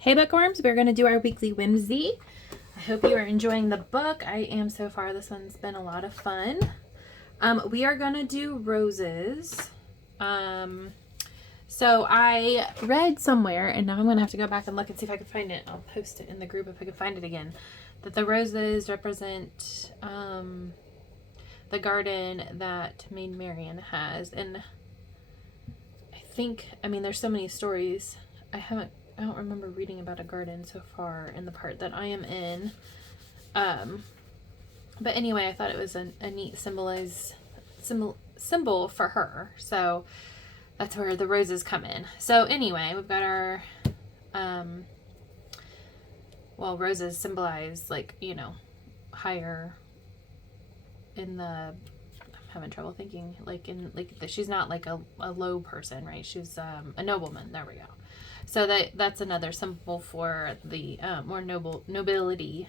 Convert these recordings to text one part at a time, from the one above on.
Hey Bookworms, we're going to do our weekly whimsy. I hope you are enjoying the book. I am so far. This one's been a lot of fun. We are going to do roses. So I read somewhere, and now I'm going to have to go back and look and see if I can find it. I'll post it in the group if I can find it again. That the roses represent the garden that Maid Marian has. And there's so many stories. I don't remember reading about a garden so far in the part that I am in. But anyway, I thought it was a neat symbol for her. So that's where the roses come in. So anyway, we've got our, roses symbolize higher in the, I'm having trouble thinking, she's not like a low person, right? She's a nobleman. There we go. So that's another symbol for the more nobility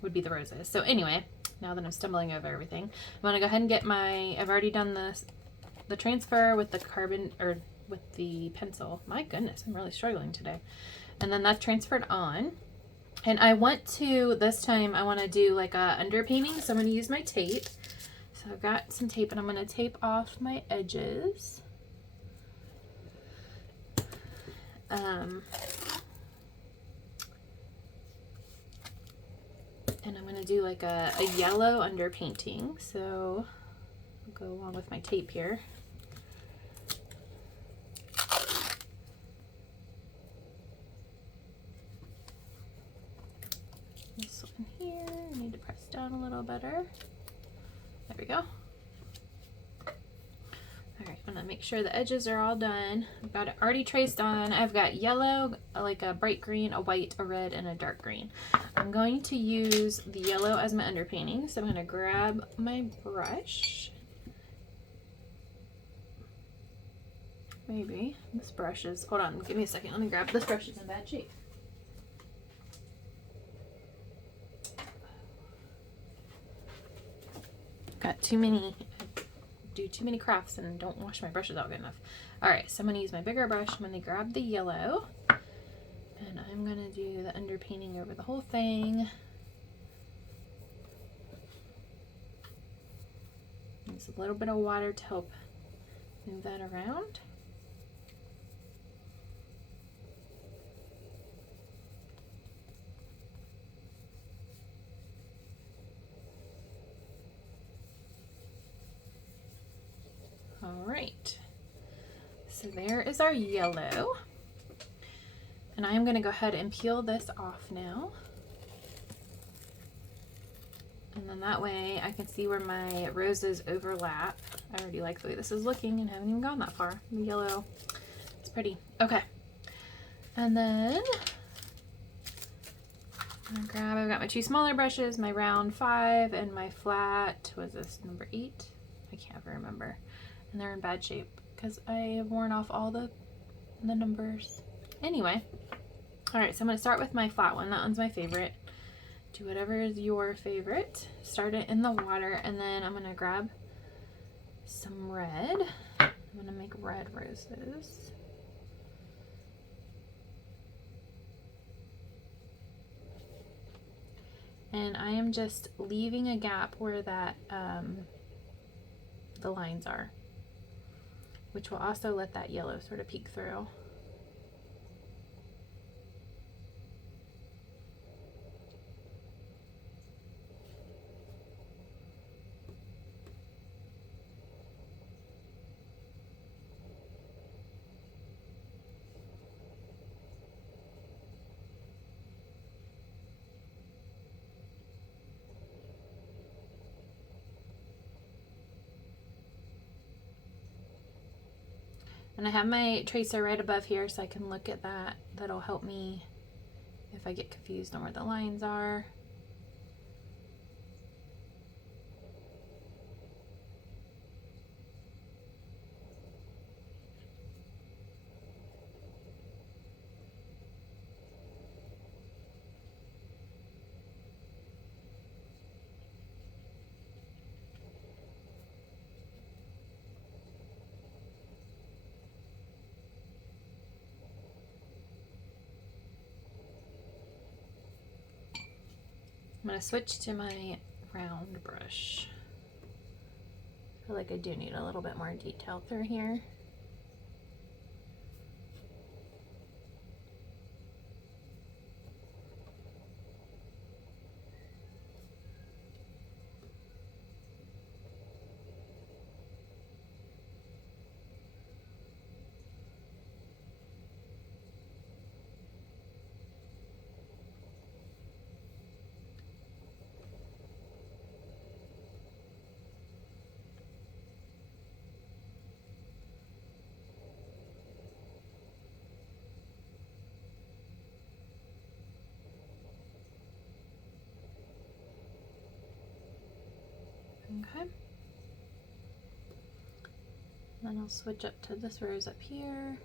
would be the roses. So anyway, now that I'm stumbling over everything, I'm going to go ahead and get I've already done the transfer with the carbon, or with the pencil. My goodness, I'm really struggling today. And then that's transferred on. And this time I want to do like a underpainting. So I'm going to use my tape. So I've got some tape and I'm going to tape off my edges. And I'm going to do like a yellow underpainting. So I'll go along with my tape here. This one here, I need to press down a little better. There we go. Alright, I'm going to make sure the edges are all done. I've got it already traced on. I've got yellow, like a bright green, a white, a red, and a dark green. I'm going to use the yellow as my underpainting, so I'm going to grab my brush. Maybe. This brush is, hold on, give me a second. Let me grab, this brush is in bad shape. Got too many crafts and don't wash my brushes out good enough. Alright, so I'm going to use my bigger brush. I'm going to grab the yellow and I'm going to do the underpainting over the whole thing. Use a little bit of water to help move that around. Alright, so there is our yellow. And I am going to go ahead and peel this off now. And then that way I can see where my roses overlap. I already like the way this is looking and haven't even gone that far. The yellow, it's pretty. Okay. And then I've got my two smaller brushes, my round 5 and my flat, was this number 8? I can't ever remember. And they're in bad shape because I have worn off all the numbers. Anyway, all right, so I'm going to start with my flat one. That one's my favorite. Do whatever is your favorite. Start it in the water, and then I'm going to grab some red. I'm going to make red roses. And I am just leaving a gap where that the lines are, which will also let that yellow sort of peek through. And I have my tracer right above here so I can look at that. That'll help me if I get confused on where the lines are. I'm going to switch to my round brush. I feel like I do need a little bit more detail through here. Okay. Then I'll switch up to this rose up here.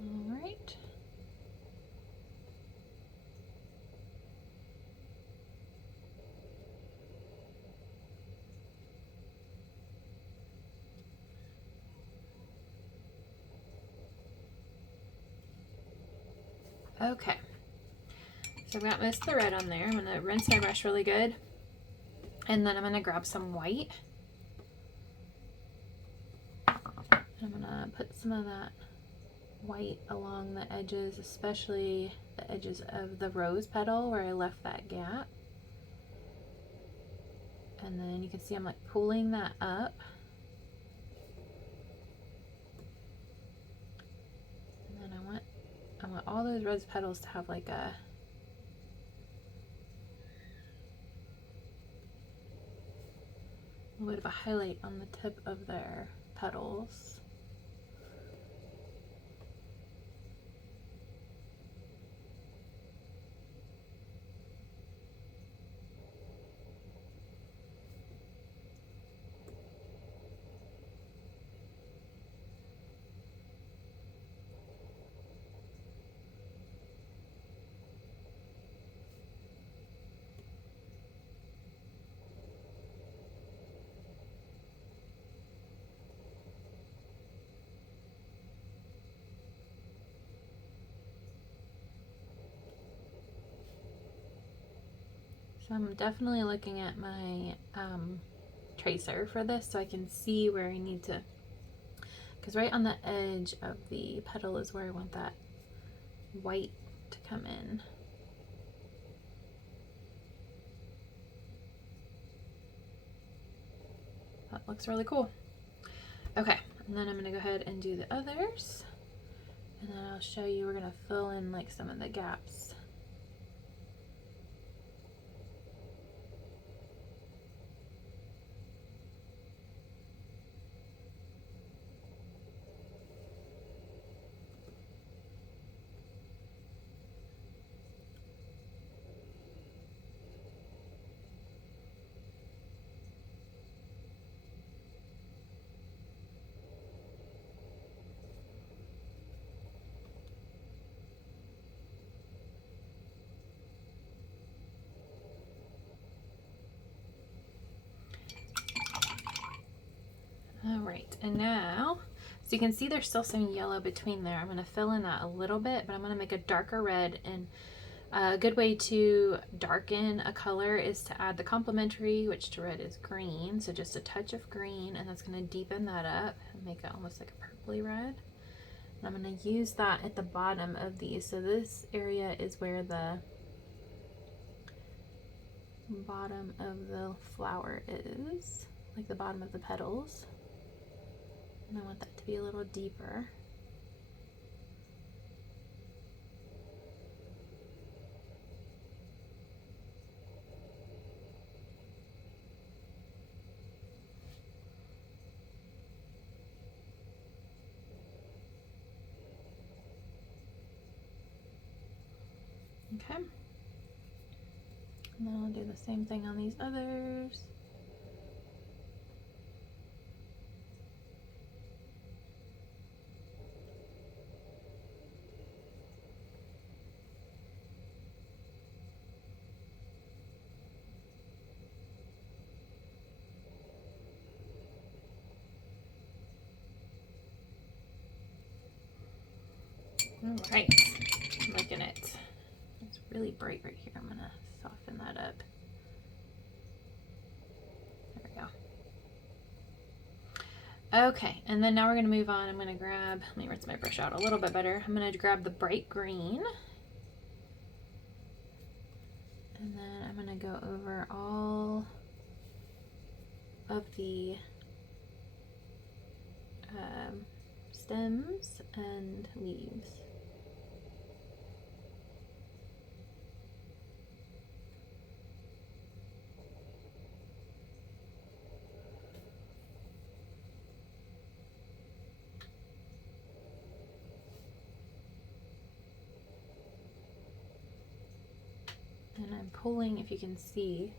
All right. Okay. So I've got most of the red on there. I'm going to rinse my brush really good. And then I'm going to grab some white. I'm going to put some of that white along the edges, especially the edges of the rose petal where I left that gap. And then you can see I'm like pulling that up. And then I want all those rose petals to have like a little bit of a highlight on the tip of their petals. So I'm definitely looking at my tracer for this so I can see where I need to, because right on the edge of the petal is where I want that white to come in. That looks really cool. Okay, and then I'm going to go ahead and do the others, and then I'll show you, we're going to fill in like some of the gaps. All right, and now, so you can see there's still some yellow between there. I'm going to fill in that a little bit, but I'm going to make a darker red. And a good way to darken a color is to add the complementary, which to red is green. So just a touch of green, and that's going to deepen that up and make it almost like a purpley red. And I'm going to use that at the bottom of these. So this area is where the bottom of the flower is, like the bottom of the petals. And I want that to be a little deeper. Okay. And then I'll do the same thing on these others. All right, I'm liking it. It's really bright right here. I'm gonna soften that up. There we go. Okay, and then now we're gonna move on. I'm gonna grab, let me rinse my brush out a little bit better. I'm gonna grab the bright green. And then I'm gonna go over all of the stems and leaves. And I'm pulling, if you can see,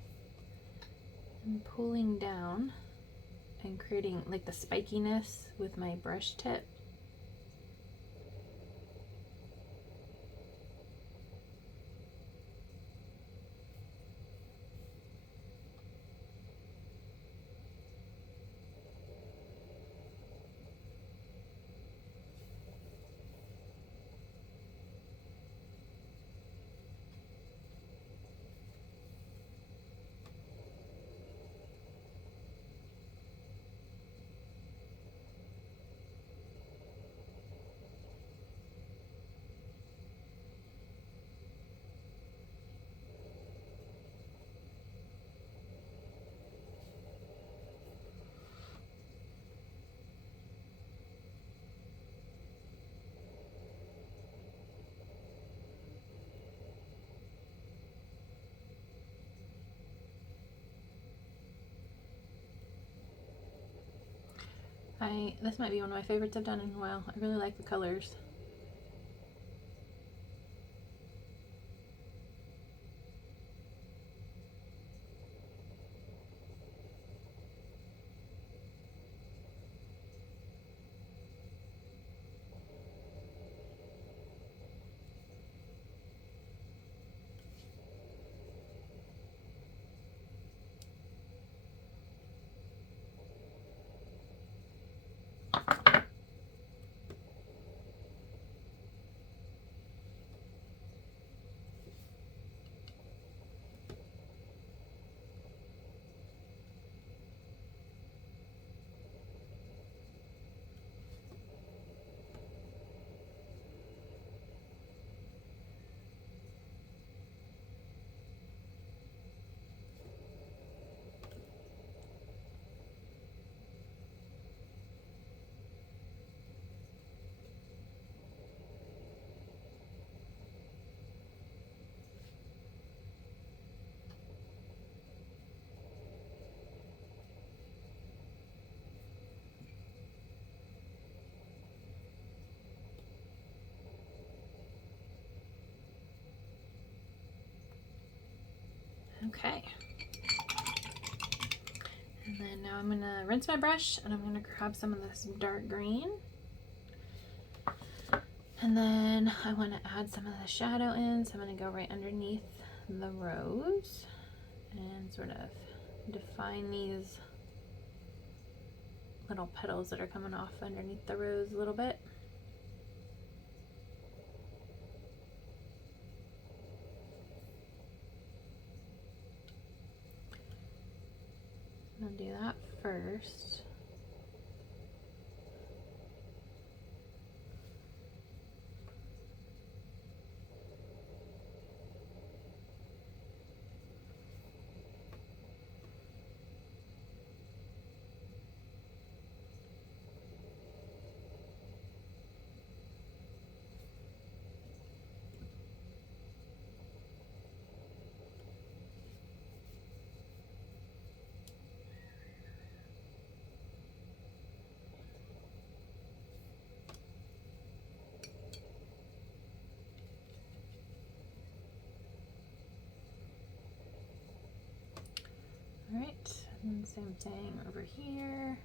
I'm pulling down and creating like the spikiness with my brush tip. This might be one of my favorites I've done in a while. I really like the colors. Okay. And then now I'm gonna rinse my brush and I'm gonna grab some of this dark green. And then I want to add some of the shadow in, so I'm going to go right underneath the rose and sort of define these little petals that are coming off underneath the rose a little bit. I'll do that first. Alright, and same thing over here.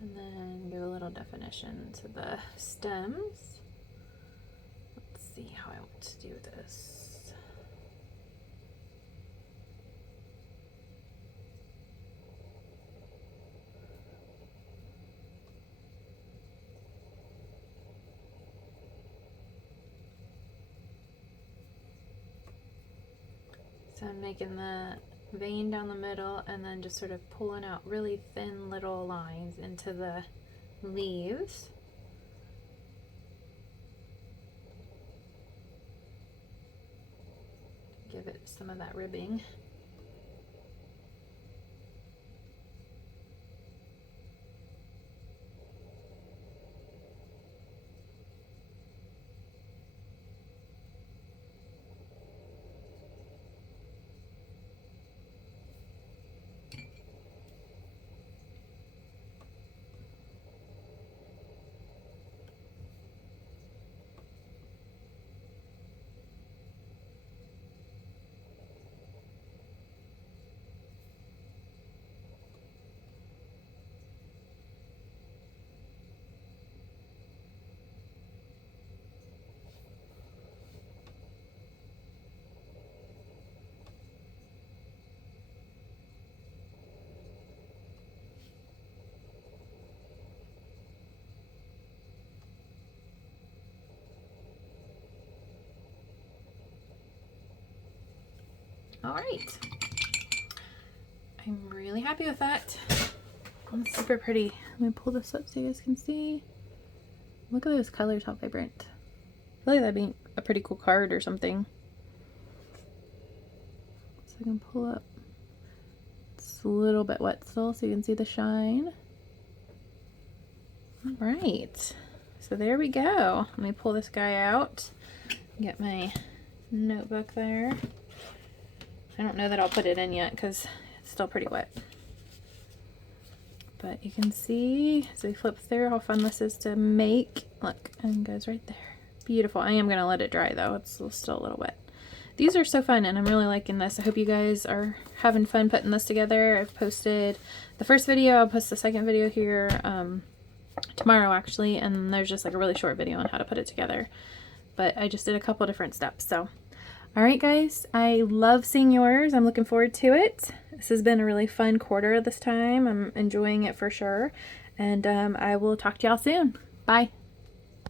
And then give a little definition to the stems. Let's see how I want to do this. So I'm making the vein down the middle and then just sort of pulling out really thin little lines into the leaves. Give it some of that ribbing. All right, I'm really happy with that. It's super pretty. Let me pull this up so you guys can see. Look at those colors, how vibrant. I feel like that'd be a pretty cool card or something. So I can pull up. It's a little bit wet still so you can see the shine. All right, so there we go. Let me pull this guy out. Get my notebook there. I don't know that I'll put it in yet because it's still pretty wet. But you can see as we flip through how fun this is to make. Look, and it goes right there. Beautiful. I am going to let it dry though. It's still a little wet. These are so fun and I'm really liking this. I hope you guys are having fun putting this together. I've posted the first video. I'll post the second video here tomorrow actually. And there's just like a really short video on how to put it together. But I just did a couple different steps. So all right, guys, I love seeing yours. I'm looking forward to it. This has been a really fun quarter this time. I'm enjoying it for sure. And I will talk to y'all soon. Bye.